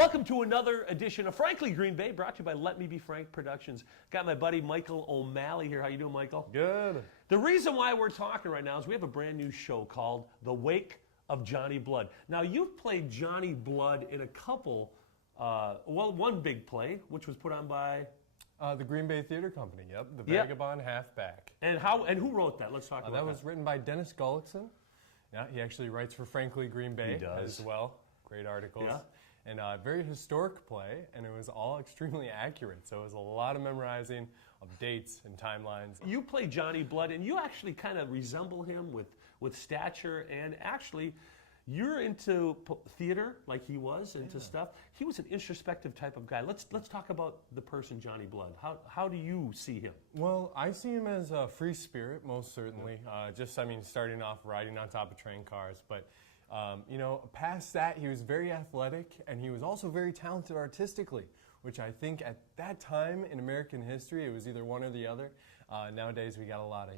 Welcome to another edition of Frankly Green Bay, brought to you by Let Me Be Frank Productions. Got my buddy Michael O'Malley here. How you doing, Michael? Good. The reason why we're talking right now is we have a brand new show called The Wake of Johnny Blood. Now, you've played Johnny Blood in a couple, one big play, which was put on by... The Green Bay Theater Company, yep. The Vagabond Halfback. And who wrote that? Let's talk about that. That was written by Dennis Gullickson. Yeah, he actually writes for Frankly Green Bay as well. Great articles. Yeah. And a very historic play, and it was all extremely accurate. So it was a lot of memorizing of dates and timelines. You play Johnny Blood, and you actually kind of resemble him with stature, and actually you're into theater like he was, into stuff. He was an introspective type of guy. Let's talk about the person Johnny Blood. How do you see him? Well, I see him as a free spirit, most certainly. Starting off riding on top of train cars, but past that, he was very athletic, and he was also very talented artistically, which I think at that time in American history, it was either one or the other. Nowadays, we got a lot of,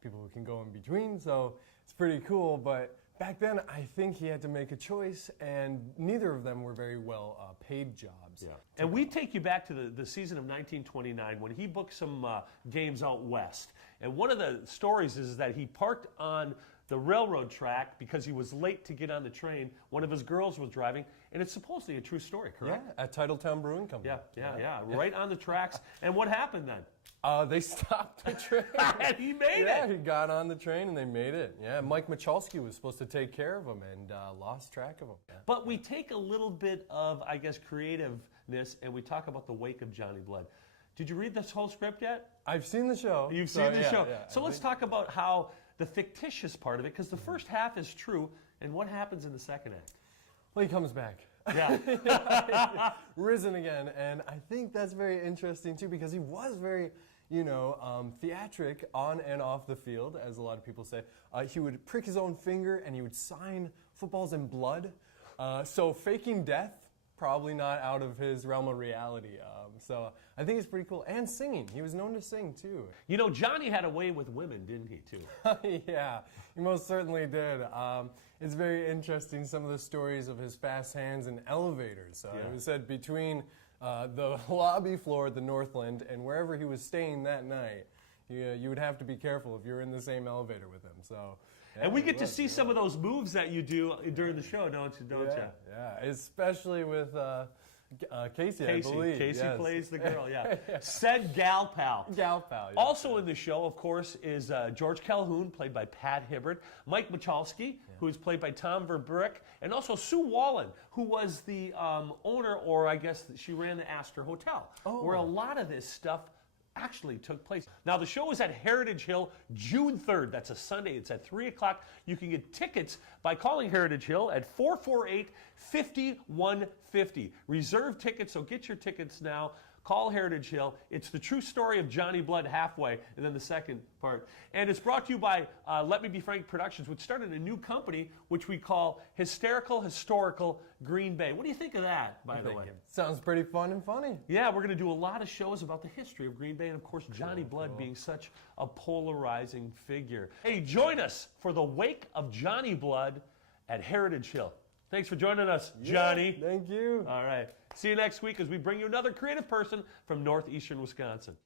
people who can go in between, so it's pretty cool, but back then, I think he had to make a choice, and neither of them were very well paid jobs. Yeah. And we take you back to the season of 1929 when he booked some games out west. And one of the stories is that he parked on the railroad track because he was late to get on the train. One of his girls was driving, and it's supposedly a true story, correct? Yeah, at Titletown Brewing Company. Yeah, right on the tracks. And what happened then? They stopped the train. And he made it. Yeah, he got on the train and they made it. Yeah, Mike Michalski was supposed to take care of him and lost track of him. Yeah. But we take a little bit of, I guess, creativeness and we talk about the wake of Johnny Blood. Did you read this whole script yet? I've seen the show. You've seen the show. Yeah, so let's talk about how the fictitious part of it, because the first half is true, and what happens in the second act? Well, he comes back. Yeah. Risen again, and I think that's very interesting too, because he was very, theatric on and off the field, as a lot of people say. He would prick his own finger and he would sign footballs in blood. So faking death, probably not out of his realm of reality. So I think it's pretty cool. And singing. He was known to sing too. Johnny had a way with women, didn't he, too? Yeah, he most certainly did. It's very interesting, some of the stories of his fast hands in elevators. It was said between the lobby floor at the Northland and wherever he was staying that night, you would have to be careful if you're in the same elevator with him. So, and we get to see some of those moves that you do during the show, don't you? Yeah, especially with Casey, I believe. Casey plays the girl, yeah. Said Gal Pal. Gal Pal, yeah. Also in the show, of course, is George Calhoun, played by Pat Hibbert, Mike Michalski, who is played by Tom Verbrick, and also Sue Wallen, who was the owner, or I guess she ran the Astor Hotel, where a lot of this stuff actually took place. Now, the show is at Heritage Hill, June 3rd. That's a Sunday. It's at 3 o'clock. You can get tickets by calling Heritage Hill at 448-5150. Reserve tickets, so get your tickets now. Call Heritage Hill. It's the true story of Johnny Blood halfway, and then the second part. And it's brought to you by Let Me Be Frank Productions, which started a new company, which we call Historical Green Bay. What do you think of that, by the way? Sounds pretty fun and funny. Yeah, we're going to do a lot of shows about the history of Green Bay, and of course, Johnny Blood being such a polarizing figure. Hey, join us for the wake of Johnny Blood at Heritage Hill. Thanks for joining us, Johnny. Thank you. All right. See you next week as we bring you another creative person from northeastern Wisconsin.